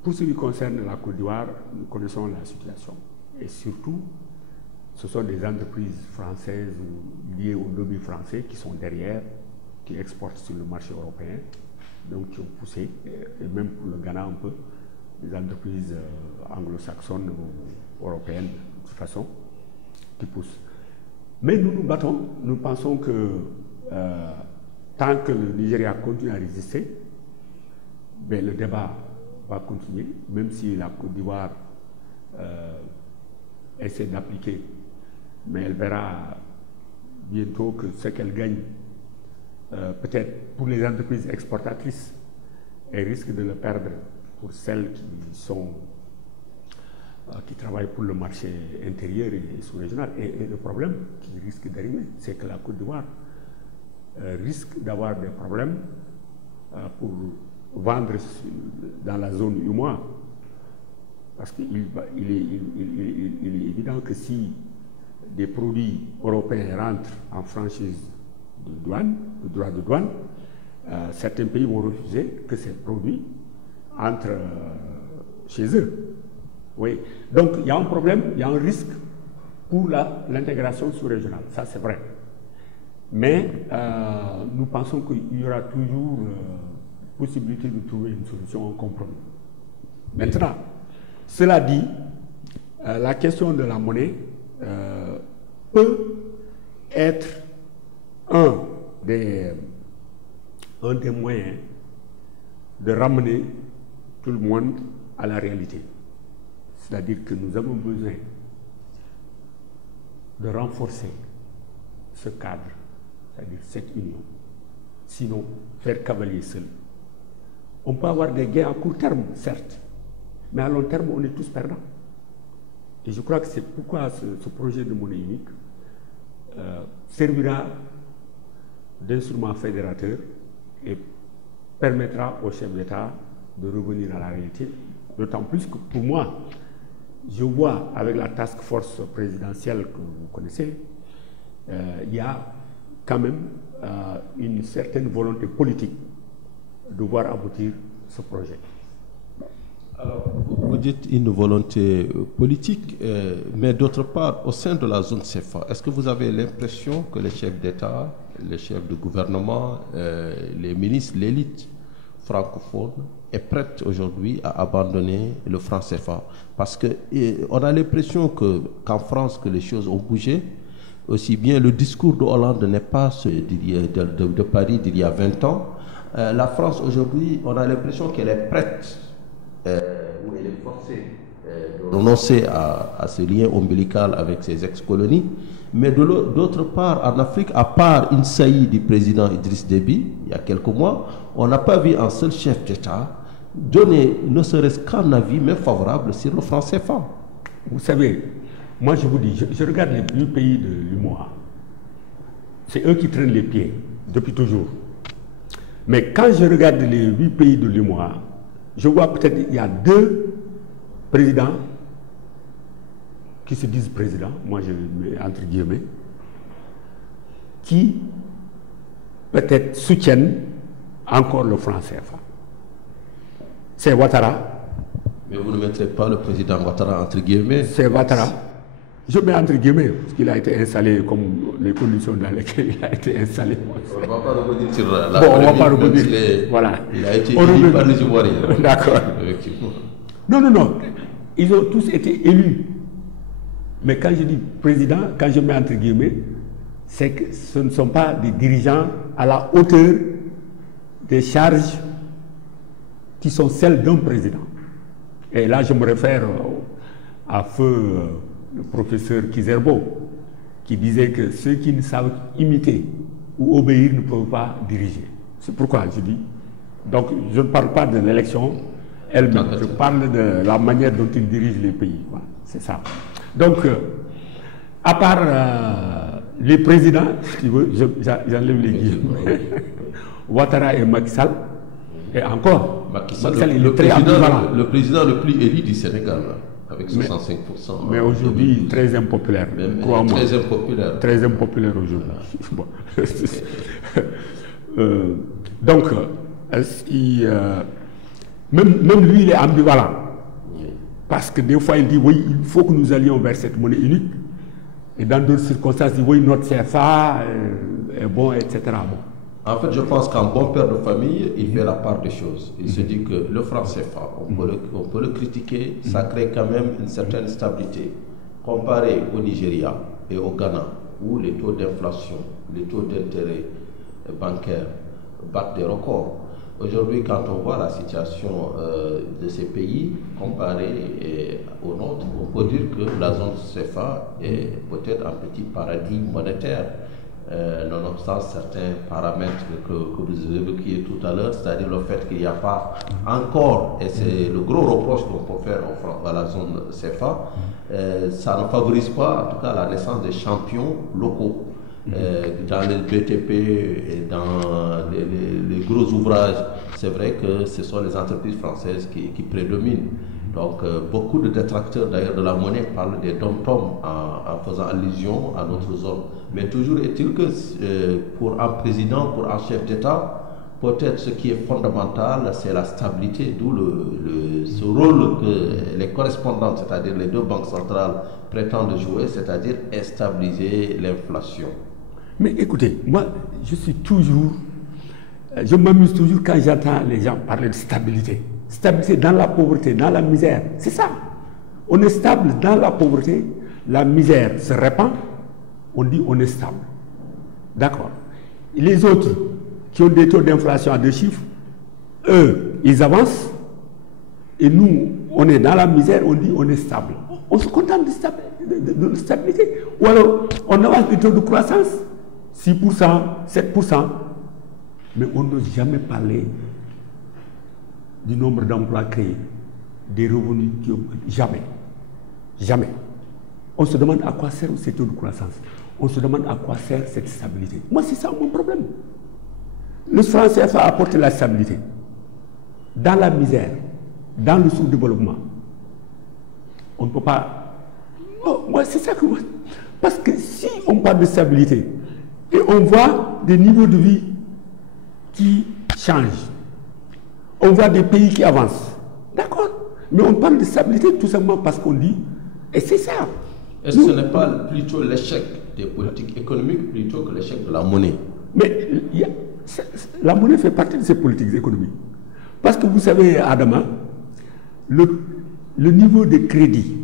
pour ce qui concerne la Côte d'Ivoire, nous connaissons la situation. Et surtout, ce sont des entreprises françaises liées au lobby français qui sont derrière, qui exportent sur le marché européen, donc qui ont poussé, et même pour le Ghana un peu, des entreprises anglo-saxonnes ou européennes, de toute façon, qui poussent. Mais nous nous battons, nous pensons que tant que le Nigeria continue à résister, ben, le débat va continuer, même si la Côte d'Ivoire essaie d'appliquer, mais elle verra bientôt que ce qu'elle gagne, peut-être pour les entreprises exportatrices, elle risque de le perdre pour celles qui travaillent pour le marché intérieur et sous-régional. Et le problème qui risque d'arriver, c'est que la Côte d'Ivoire risque d'avoir des problèmes pour vendre dans la zone UMOA. Parce qu'il est évident que si des produits européens rentrent en franchise de douane, de droit de douane, certains pays vont refuser que ces produits entrent chez eux. Oui. Donc il y a un problème, il y a un risque pour l'intégration sous-régionale, ça c'est vrai. Mais nous pensons qu'il y aura toujours possibilité de trouver une solution en compromis. Maintenant, cela dit, la question de la monnaie peut être un des moyens de ramener tout le monde à la réalité. C'est-à-dire que nous avons besoin de renforcer ce cadre, c'est-à-dire cette union. Sinon, faire cavalier seul. On peut avoir des gains à court terme, certes, mais à long terme, on est tous perdants. Et je crois que c'est pourquoi ce projet de monnaie unique servira d'instrument fédérateur et permettra aux chefs d'État de revenir à la réalité. D'autant plus que pour moi, je vois avec la task force présidentielle que vous connaissez, il y a quand même une certaine volonté politique de voir aboutir ce projet. Alors, vous dites une volonté politique, mais d'autre part, au sein de la zone CFA, est-ce que vous avez l'impression que les chefs d'État, les chefs de gouvernement, les ministres, l'élite francophone est prête aujourd'hui à abandonner le franc CFA? Parce qu'on a l'impression qu'en France, que les choses ont bougé. Aussi bien le discours de Hollande n'est pas celui de Paris d'il y a 20 ans. La France aujourd'hui, on a l'impression qu'elle est prête, ou elle est forcée de renoncer à ce lien ombilical avec ses ex-colonies. Mais d'autre part, en Afrique, à part une saillie du président Idriss Déby, il y a quelques mois, on n'a pas vu un seul chef d'État donner ne serait-ce qu'un avis même favorable sur le franc CFA. Vous savez, moi je vous dis, je regarde les 8 pays de l'UMOA. C'est eux qui traînent les pieds depuis toujours. Mais quand je regarde les 8 pays de l'UMOA, je vois peut-être qu'il y a 2 présidents qui se disent présidents, moi je mets entre guillemets, qui peut-être soutiennent encore le franc CFA. C'est Ouattara. Mais vous ne mettrez pas le président Ouattara entre guillemets? C'est Ouattara. Je mets entre guillemets, parce qu'il a été installé comme les conditions dans lesquelles il a été installé. On ne va pas revenir sur la on ne va pas revenir. Voilà. Il a été élu par les Ivoiriens. D'accord. Non. Ils ont tous été élus. Mais quand je dis président, quand je mets entre guillemets, c'est que ce ne sont pas des dirigeants à la hauteur des charges qui sont celles d'un président. Et là, je me réfère à feu le professeur Kizerbo, qui disait que ceux qui ne savent imiter ou obéir ne peuvent pas diriger. C'est pourquoi je dis. Donc, je ne parle pas de l'élection elle-même, je parle de la manière dont ils dirigent les pays. Voilà, c'est ça. Donc, à part les présidents, j'enlève les guillemets, Ouattara et Macky Sall, et encore, Macky Sall il est très ambivalent. Le président le plus élu du Sénégal, avec 65%. Mais aujourd'hui, très impopulaire. Crois-moi. Très impopulaire. Très impopulaire aujourd'hui. Bon. Donc, même lui, il est ambivalent. Parce que des fois, il dit, oui, il faut que nous allions vers cette monnaie unique. Et dans d'autres circonstances, il dit, oui, notre CFA est bon, etc. Bon. En fait, je pense qu'un bon père de famille, il fait la part des choses. Il se dit que le franc CFA, on peut le critiquer, ça crée quand même une certaine stabilité. Comparé au Nigeria et au Ghana, où les taux d'inflation, les taux d'intérêt bancaire battent des records. Aujourd'hui, quand on voit la situation de ces pays comparée au nôtre, on peut dire que la zone CFA est peut-être un petit paradis monétaire, nonobstant certains paramètres que vous évoquiez tout à l'heure, c'est-à-dire le fait qu'il n'y a pas encore, et c'est le gros reproche qu'on peut faire à la zone CFA, ça ne favorise pas en tout cas la naissance des champions locaux. Dans les BTP et dans les gros ouvrages, c'est vrai que ce sont les entreprises françaises qui prédominent. Donc beaucoup de détracteurs d'ailleurs de la monnaie parlent des dom-toms en faisant allusion à notre zone. Mais toujours est-il que pour un président, pour un chef d'État, peut-être ce qui est fondamental, c'est la stabilité, d'où ce rôle que les correspondants, c'est-à-dire les deux banques centrales, prétendent jouer, c'est-à-dire stabiliser l'inflation. Mais écoutez, moi, je m'amuse toujours quand j'entends les gens parler de stabilité. Stabilité dans la pauvreté, dans la misère, c'est ça. On est stable dans la pauvreté, la misère se répand, on dit on est stable. D'accord. Les autres qui ont des taux d'inflation à 2 chiffres, eux, ils avancent, et nous, on est dans la misère, on dit on est stable. On se contente de stabilité. Ou alors, on avance des taux de croissance, 6%, 7%, mais on n'ose jamais parler du nombre d'emplois créés, des revenus qui ont... Jamais. Jamais. On se demande à quoi sert ces taux de croissance. On se demande à quoi sert cette stabilité. Moi, c'est ça mon problème. Le franc CFA a apporté la stabilité dans la misère, dans le sous-développement. On ne peut pas... Oh, moi, c'est ça que... Parce que si on parle de stabilité et on voit des niveaux de vie qui changent, on voit des pays qui avancent, d'accord, mais on parle de stabilité tout simplement parce qu'on dit, et c'est ça. Est-ce que ce n'est pas plutôt l'échec des politiques économiques plutôt que l'échec de la monnaie? Mais la monnaie fait partie de ces politiques économiques. Parce que vous savez, Adama, le niveau de crédit,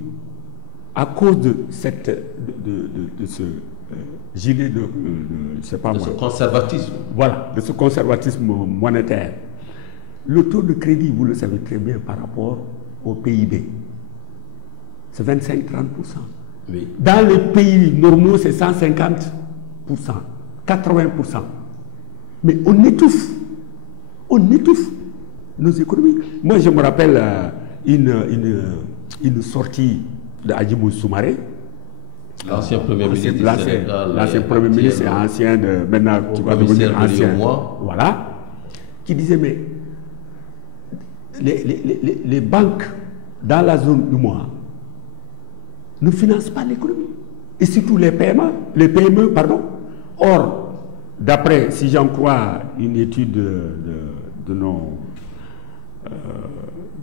à cause de ce gilet je sais pas moi, ce conservatisme. Voilà, de ce conservatisme monétaire. Le taux de crédit, vous le savez très bien par rapport au PIB. C'est 25-30%. Oui. Dans les pays normaux, c'est 150%, 80%. Mais on étouffe nos économies. Moi, je me rappelle une sortie d'Adjibou Soumaré. L'ancien Premier ministre. L'ancien Premier ministre et ancien maintenant qui va devenir ancien. Voilà. Qui disait, mais les banques dans la zone du mois ne financent pas l'économie. Et surtout les PME, pardon. Or, d'après, si j'en crois une étude de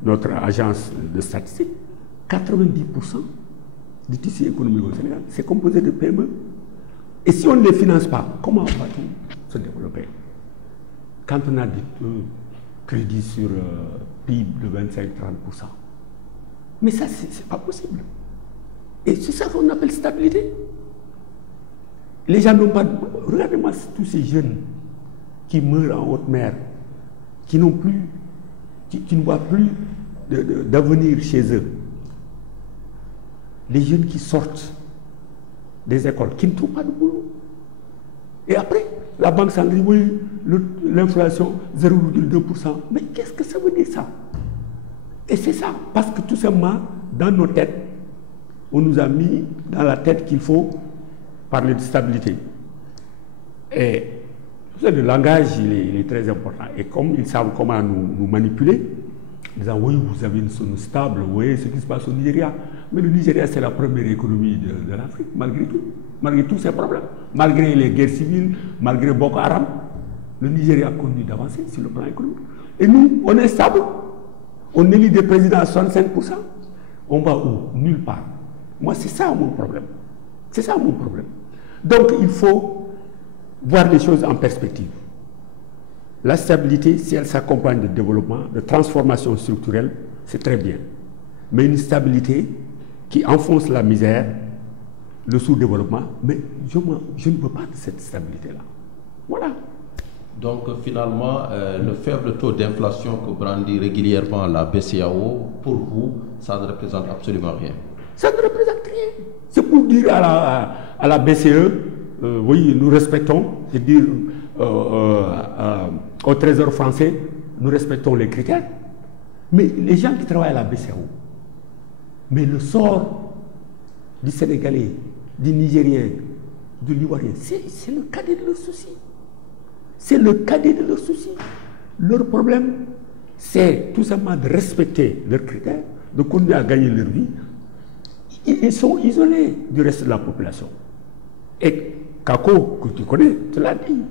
notre agence de statistiques, 90% du tissu économique au Sénégal, c'est composé de PME. Et si on ne les finance pas, comment va-t-on se développer? Quand on a des crédits sur PIB de 25-30%. Mais ça, c'est pas possible. Et c'est ça qu'on appelle stabilité. Les gens n'ont pas... Regardez-moi tous ces jeunes qui meurent en haute mer, qui n'ont plus... qui ne voient plus d'avenir chez eux. Les jeunes qui sortent des écoles, qui ne trouvent pas de boulot. Et après, la banque s'en dit, oui, l'inflation 0,2%. Mais qu'est-ce que ça veut dire ça? Et c'est ça, parce que tout simplement, dans nos têtes, on nous a mis dans la tête qu'il faut parler de stabilité. Et le langage, il est très important. Et comme ils savent comment nous manipuler, en disant, oui, vous avez une zone stable, vous voyez ce qui se passe au Nigeria. Mais le Nigeria, c'est la première économie de l'Afrique, malgré tous ces problèmes. Malgré les guerres civiles, malgré Boko Haram, le Nigeria continue d'avancer sur le plan économique. Et nous, on est stable. On élit des présidents à 65%. On va où? Nulle part. Moi, c'est ça mon problème. C'est ça mon problème. Donc, il faut voir les choses en perspective. La stabilité, si elle s'accompagne de développement, de transformation structurelle, c'est très bien. Mais une stabilité qui enfonce la misère, le sous-développement, mais je ne veux pas de cette stabilité-là. Voilà. Donc finalement, le faible taux d'inflation que brandit régulièrement la BCEAO, pour vous, ça ne représente absolument rien. Ça ne représente rien. C'est pour dire à la BCE, oui, nous respectons, c'est dire au Trésor français, nous respectons les critères. Mais les gens qui travaillent à la BCEAO, mais le sort du Sénégalais, du Nigérien, de l'Ivoirien, c'est le cadet de leurs soucis. C'est le cadet de leurs soucis. Leur problème, c'est tout simplement de respecter leurs critères, de continuer à gagner leur vie. Ils sont isolés du reste de la population. Et Kako, que tu connais, te l'a dit.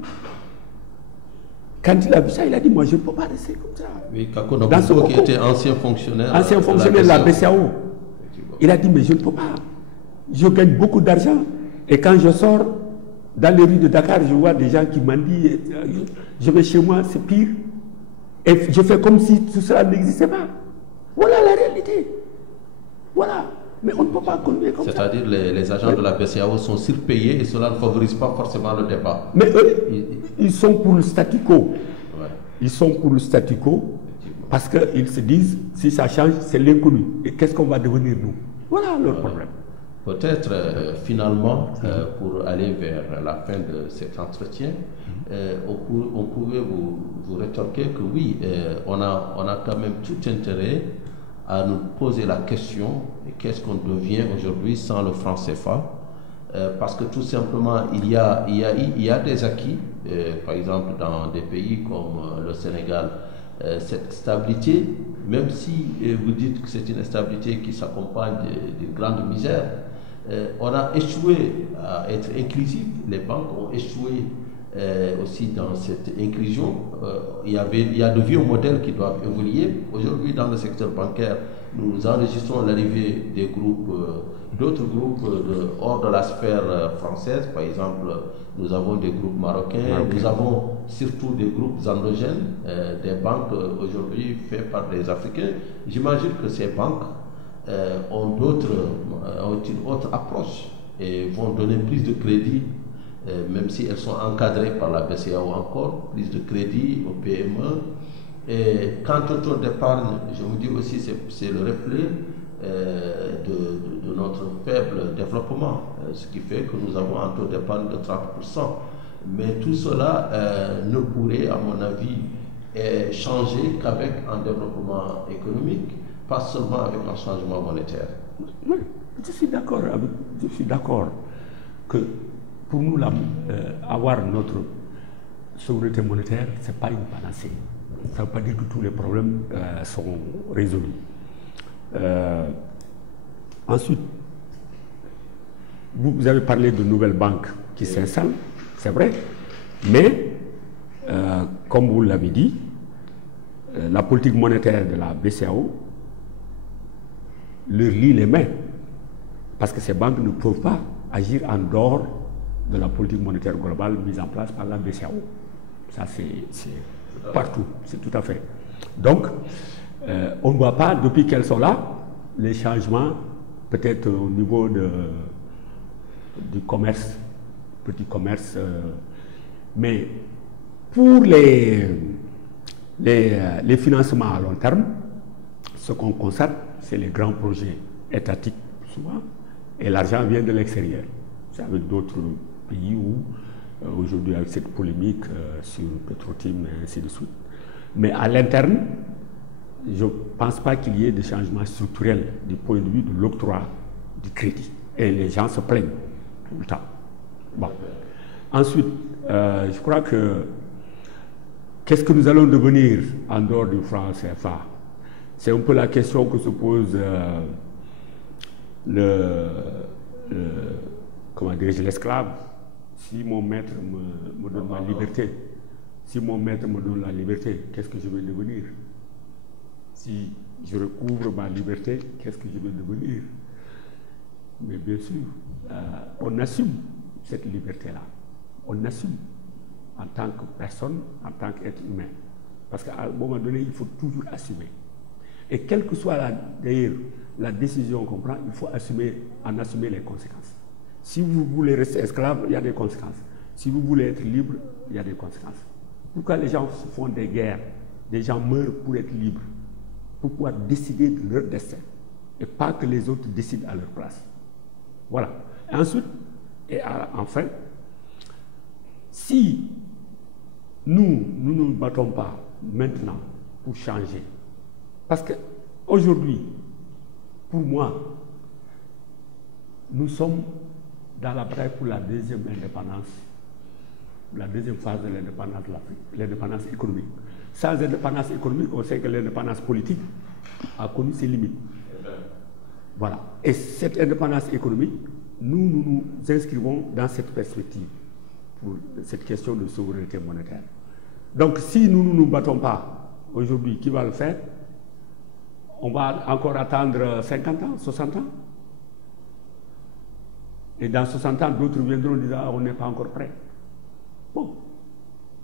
Quand il a vu ça, il a dit, moi je ne peux pas rester comme ça. Oui, Kako Naboko, qui était ancien fonctionnaire de la BCEAO. Il a dit, mais je ne peux pas. Je gagne beaucoup d'argent. Et quand je sors, Dans les rues de Dakar, je vois des gens qui m'ont dit je vais chez moi, c'est pire. Et je fais comme si tout cela n'existait pas. Voilà la réalité. Voilà. Mais on ne peut pas continuer comme ça. C'est-à-dire les agents de la BCEAO sont surpayés et cela ne favorise pas forcément le débat. Mais eux, ils sont pour le statu quo. Ouais. Ils sont pour le statu quo parce qu'ils se disent, si ça change, c'est l'inconnu. Et qu'est-ce qu'on va devenir nous? Voilà leur problème. Peut-être finalement, pour aller vers la fin de cet entretien, on pouvait vous rétorquer que oui, on a quand même tout intérêt à nous poser la question, qu'est-ce qu'on devient aujourd'hui sans le franc CFA? Parce que tout simplement, il y a des acquis, par exemple dans des pays comme le Sénégal, cette stabilité, même si vous dites que c'est une stabilité qui s'accompagne d'une grande misère, on a échoué à être inclusif, les banques ont échoué aussi dans cette inclusion. Il y a de vieux modèles qui doivent évoluer. Aujourd'hui, dans le secteur bancaire, nous enregistrons l'arrivée des groupes, d'autres groupes hors de la sphère française. Par exemple, nous avons des groupes marocains, nous avons surtout des groupes endogènes, des banques aujourd'hui faites par des Africains. J'imagine que ces banques ont une autre approche et vont donner plus de crédit, même si elles sont encadrées par la BCEAO encore, plus de crédit aux PME. Et quant au taux d'épargne, je vous dis aussi c'est le reflet de notre faible développement, ce qui fait que nous avons un taux d'épargne de 30%. Mais tout cela ne pourrait, à mon avis, changer qu'avec un développement économique, pas seulement avec un changement monétaire. Oui, je suis d'accord que pour nous, avoir notre souveraineté monétaire, ce n'est pas une panacée. Ça ne veut pas dire que tous les problèmes sont résolus. Ensuite, vous avez parlé de nouvelles banques qui s'installent, c'est vrai, mais comme vous l'avez dit, la politique monétaire de la BCEAO leur lie les mains, parce que ces banques ne peuvent pas agir en dehors de la politique monétaire globale mise en place par la BCEAO. Ça, c'est partout, c'est tout à fait. Donc, on ne voit pas, depuis qu'elles sont là, les changements, peut-être au niveau du commerce, petit commerce, mais pour les financements à long terme, ce qu'on constate, c'est les grands projets étatiques souvent, et l'argent vient de l'extérieur. C'est avec d'autres pays où, aujourd'hui, avec cette polémique sur Petrotim et ainsi de suite. Mais à l'interne, je ne pense pas qu'il y ait des changements structurels du point de vue de l'octroi du crédit. Et les gens se plaignent tout le temps. Bon. Ensuite, je crois que qu'est-ce que nous allons devenir en dehors du franc CFA? C'est un peu la question que se pose comment dirais-je, l'esclave. Si mon maître me donne ma liberté, qu'est-ce que je vais devenir? Si je recouvre ma liberté, qu'est-ce que je vais devenir? Mais bien sûr, on assume cette liberté-là. On assume en tant que personne, en tant qu'être humain. Parce qu'à un moment donné, il faut toujours assumer. Et quelle que soit d'ailleurs la décision qu'on prend, il faut en assumer les conséquences. Si vous voulez rester esclave, il y a des conséquences. Si vous voulez être libre, il y a des conséquences. Pourquoi les gens se font des guerres? Les gens meurent pour être libres, pour pouvoir décider de leur destin, et pas que les autres décident à leur place. Voilà. Et ensuite, enfin, si nous ne nous battons pas maintenant pour changer, parce qu'aujourd'hui, pour moi, nous sommes dans la bataille pour la deuxième indépendance, la deuxième phase de l'indépendance de l'Afrique, l'indépendance économique. Sans indépendance économique, on sait que l'indépendance politique a connu ses limites. Voilà. Et cette indépendance économique, nous nous inscrivons dans cette perspective pour cette question de souveraineté monétaire. Donc, si nous ne nous battons pas aujourd'hui, qui va le faire? On va encore attendre 50 ans, 60 ans? Et dans 60 ans, d'autres viendront dire « Ah, on n'est pas encore prêt ». Bon,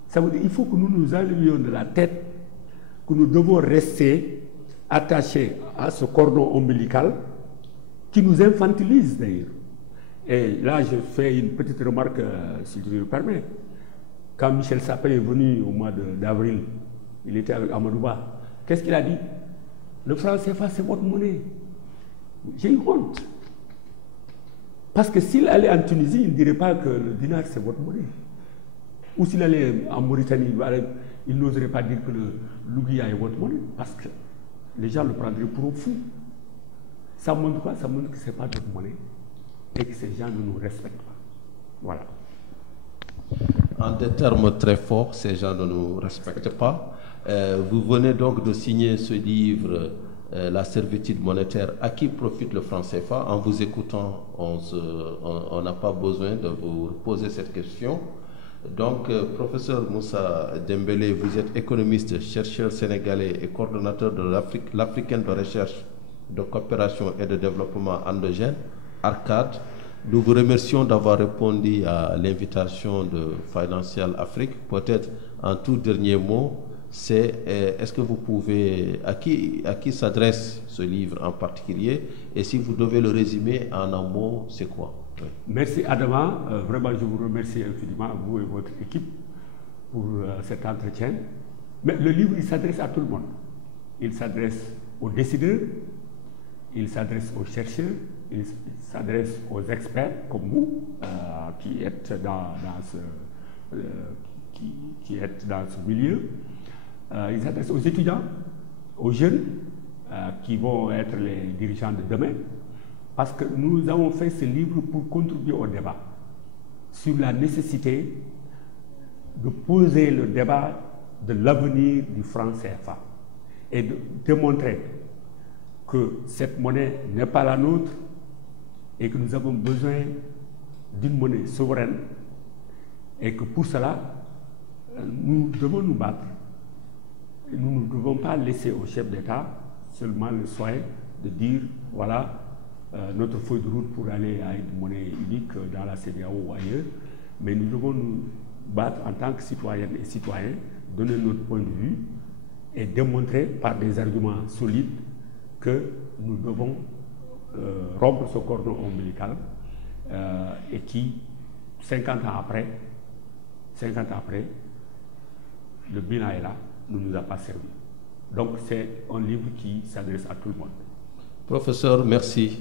ça veut dire qu'il faut que nous nous allumions de la tête que nous devons rester attachés à ce cordon ombilical qui nous infantilise d'ailleurs. Et là, je fais une petite remarque, si tu me le permets. Quand Michel Sapin est venu au mois d'avril, il était avec Amadouba. Qu'est-ce qu'il a dit? Le franc CFA, c'est votre monnaie. J'ai eu honte. Parce que s'il allait en Tunisie, il ne dirait pas que le dinar, c'est votre monnaie. Ou s'il allait en Mauritanie, il n'oserait pas dire que le lougia est votre monnaie. Parce que les gens le prendraient pour un fou. Ça montre quoi? Ça montre que ce n'est pas notre monnaie. Et que ces gens ne nous respectent pas. Voilà. En des termes très forts, ces gens ne nous respectent pas. Vous venez donc de signer ce livre, La servitude monétaire, à qui profite le franc CFA? En vous écoutant, on n'a pas besoin de vous poser cette question. Donc, professeur Moussa Dembélé, vous êtes économiste, chercheur sénégalais et coordonnateur de l'Africaine de recherche, de coopération et de développement endogène, ARCAD. Nous vous remercions d'avoir répondu à l'invitation de Financial Afrique. Peut-être en tout dernier mot, c'est est-ce que vous pouvez, à qui s'adresse ce livre en particulier, et si vous devez le résumer en un mot, c'est quoi? Oui. Merci Adama, vraiment je vous remercie infiniment, vous et votre équipe, pour cet entretien. Mais le livre, il s'adresse à tout le monde. Il s'adresse aux décideurs, il s'adresse aux chercheurs, il s'adresse aux experts comme vous, qui êtes dans ce milieu. Il s'adresse aux étudiants, aux jeunes, qui vont être les dirigeants de demain. Parce que nous avons fait ce livre pour contribuer au débat sur la nécessité de poser le débat de l'avenir du franc CFA et de démontrer que cette monnaie n'est pas la nôtre et que nous avons besoin d'une monnaie souveraine et que pour cela, nous devons nous battre. Nous ne devons pas laisser au chef d'État seulement le soin de dire voilà notre feuille de route pour aller à une monnaie unique dans la CEDEAO ou ailleurs, mais nous devons nous battre en tant que citoyennes et citoyens, donner notre point de vue et démontrer par des arguments solides que nous devons rompre ce cordon ombilical et qui, 50 ans après, le bilan est là, ne nous a pas servi. Donc c'est un livre qui s'adresse à tout le monde. Professeur, merci.